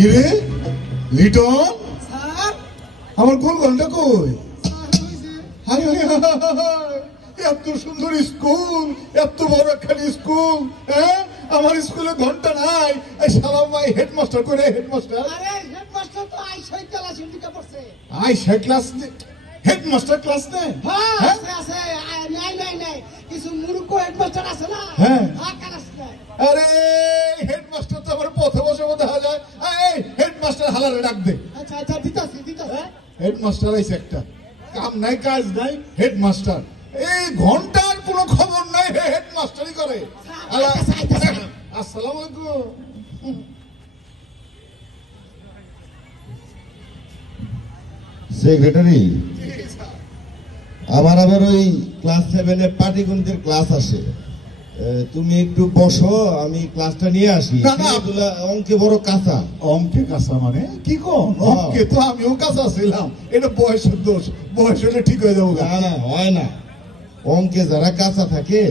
কিরে লিটন, স্যার আমার কোন ঘন্টা কই? স্যার হইছে হায় হায় হায় হায়, এত সুন্দর স্কুল, এত বড় একটা স্কুল, হ্যাঁ আমার স্কুলে ঘন্টা নাই। এই সালাম ভাই হেডমাস্টার করে, হেডমাস্টার আরে হেডমাস্টার তো আইসাই ক্লাস শুনতে পড়ছে। I say class headmaster class নেই? হ্যাঁ হ্যাঁ? আছে আছে নাই কিছু মূর্খ হেডমাস্টার আছে না, হ্যাঁ। ক্লাস নেয়। আরে হেডমাস্টার তো আমার পথে বসে দেখা যায়। এই হেডমাস্টার হালারে ডাক দে। আচ্ছা আচ্ছা দিতাছি হেডমাস্টার আইছে একটা, কাম নাই কাজ নাই, হেডমাস্টার। এই ঘন্টার কোনো খবর নাই, হেডমাস্টারই করে। আসসালামু আলাইকুম। সেক্রেটারি, আমার আবার ওই ক্লাস 7-এ পাটিগণিতের ক্লাস আসে। তুমি একটু বসো, আমি ক্লাসটা নিয়ে আসি। না, না। এগুলা অঙ্কে বড় কাঁচা। অঙ্কে কাঁচা মানে কি কোন? অঙ্কে তো আমিও কাঁচা ছিলাম, এটা বয়সের দোষ, বয়স হলে ঠিক হয়ে যাবো। না না, হয় না। অঙ্কে যারা কাঁচা থাকে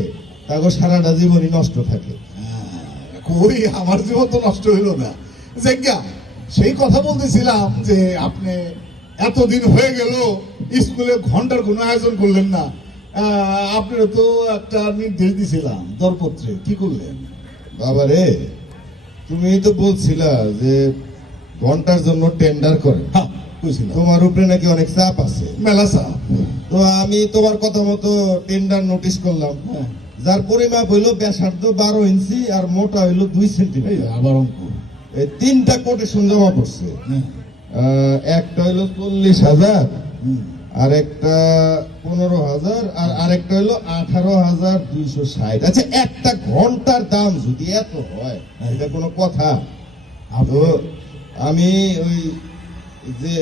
তাকে সারাটা জীবনই নষ্ট থাকে। কই আমার জীবন তো নষ্ট হইল না। জায়গা সেই কথা বলতেছিলাম যে আপনি এতদিন হয়ে গেল স্কুলে ঘন্টার কোনো আয়োজন করলেন না। আপনারা তো একটা নির্দেশ দিছিলাম দরপত্রে, কি করলেন? বাবারে, তুমি তো বলছিলা যে ঘন্টার জন্য টেন্ডার করে। হ্যাঁ কইছিলাম। তোমার উপরে নাকি অনেক চাপ আছে। মেলা চাপ। তো আমি তোমার কথা মতো টেন্ডার নোটিশ করলাম, হ্যাঁ। যার পরিমাপ হইলো ব্যাসার্ধ 12 ইঞ্চি আর মোটা হইলো 2 এই সেন্টিমিটার। আবার অঙ্ক। এই 3টা কোটেশন জমা পড়ছে। হ্যাঁ। একটা হইলো 40,000, হুম। আর একটা 15,000, আর আরেকটা হইলো 18,260। আচ্ছা, একটা ঘন্টার দাম যদি এত হয়, এটা কোনো কথা? তো আমি ওই যে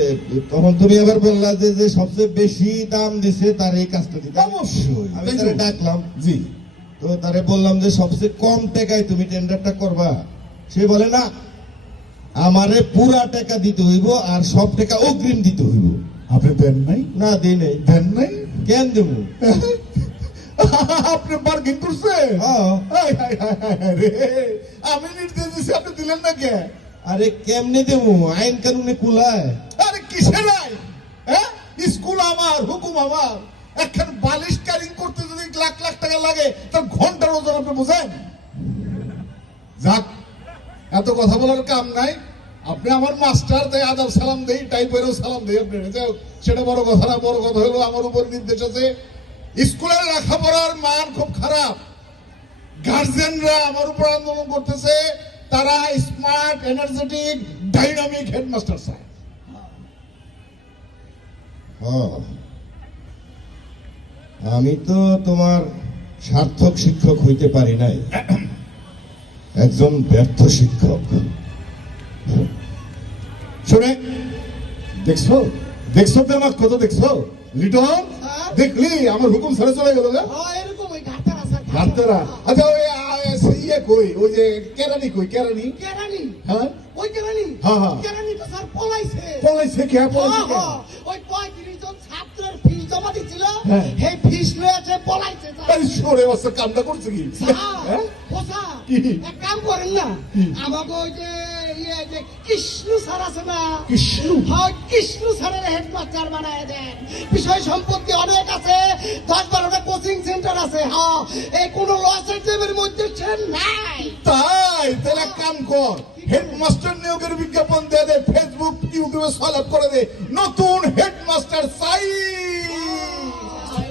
তখন তুমি আবার বললা যে যে সবচেয়ে বেশি দাম দিছে তার এই কাজটা দিতে। অবশ্যই। আমি তারে ডাকলাম, জি। তো তারে বললাম যে সবচেয়ে কম টাকায় তুমি টেন্ডারটা করবা। সে বলে না, আমারে পুরা টাকা দিতে হইব আর সব টাকা অগ্রিম দিতে হইব। আপনি দেন নাই? না, দিই নাই। দেন নাই? কেন দেবো? আপনি বার্গেন করছেন? হ্যাঁ। হায় হায় হায় হায় রে, আমি নির্দেশ দিছি আপনি দিলেন না কে? আরে কেমনে দেবো? আইন কানুনে কুলায়। আরে কিসের নাই? হ্যাঁ, স্কুল আমার, হুকুম আমার। একখান বালিশ ক্যারিং করতে যদি লাখ লাখ টাকা লাগে, তার ঘন্টার ওজন আপনি বুঝেন? যাক, এত কথা বলার কাম নাই। আপনি আমার মাস্টার, তাই আদাব সালাম দেই, টাইপেরও সালাম দেই আপনি। যাও, সেটা বড় কথা না। বড় কথা হলো আমার উপর নির্দেশ আছে, স্কুলের লেখাপড়ার মান খুব খারাপ। গার্জেনরা আমার উপর আন্দোলন করতেছে, তারা স্মার্ট, এনার্জেটিক, ডাইনামিক হেডমাস্টার চায়। হ্যাঁ, আমি তো তোমার সার্থক শিক্ষক হইতে পারি নাই, একজন ব্যর্থ শিক্ষক। শুনে দেখছো, দেখছো তো আমার কথা, দেখছো লিটন? স্যার। দেখলি আমার হুকুম ছেড়ে চলে গেল না? এরকম ওই ঘাটার আছে ডাক্তারা। আচ্ছা ওই ইয়ে কই, ওই যে কেরানি কই? কেরানি? কেরানি, হ্যাঁ ওই কেরানি, হ্যাঁ, হ্যাঁ। কেরানি তো স্যার পলাইছে। পলাইছে কে? পলাইছে কে? ওই 35 জন ছাত্রের ফিস জমা দিছিল, হ্যাঁ। সেই ফিস লয়েছে পলাইছে স্যার। আরে সরে বসে কামটা করছে কি? স্যার, হ্যাঁ? ও স্যার, কি? এক কাম করেন না, কি? আমাকে ওই যে ইয়ে যে কৃষ্ণ স্যার আছে না, কৃষ্ণ? হ্যাঁ কৃষ্ণ স্যারের হেডমাস্টার বানায় দেন। বিষয় সম্পত্তি অনেক আছে, 10-12টা কোচিং সেন্টার আছে। হ্যাঁ, এই কোনো লসের জেবের মধ্যে সে নাই। তাই তাহলে এক কাম কর, হেডমাস্টার নিয়োগের বিজ্ঞাপন দিয়ে দে, ফেসবুক ইউটিউবে সলভ করে দে, নতুন হেডমাস্টার চাই।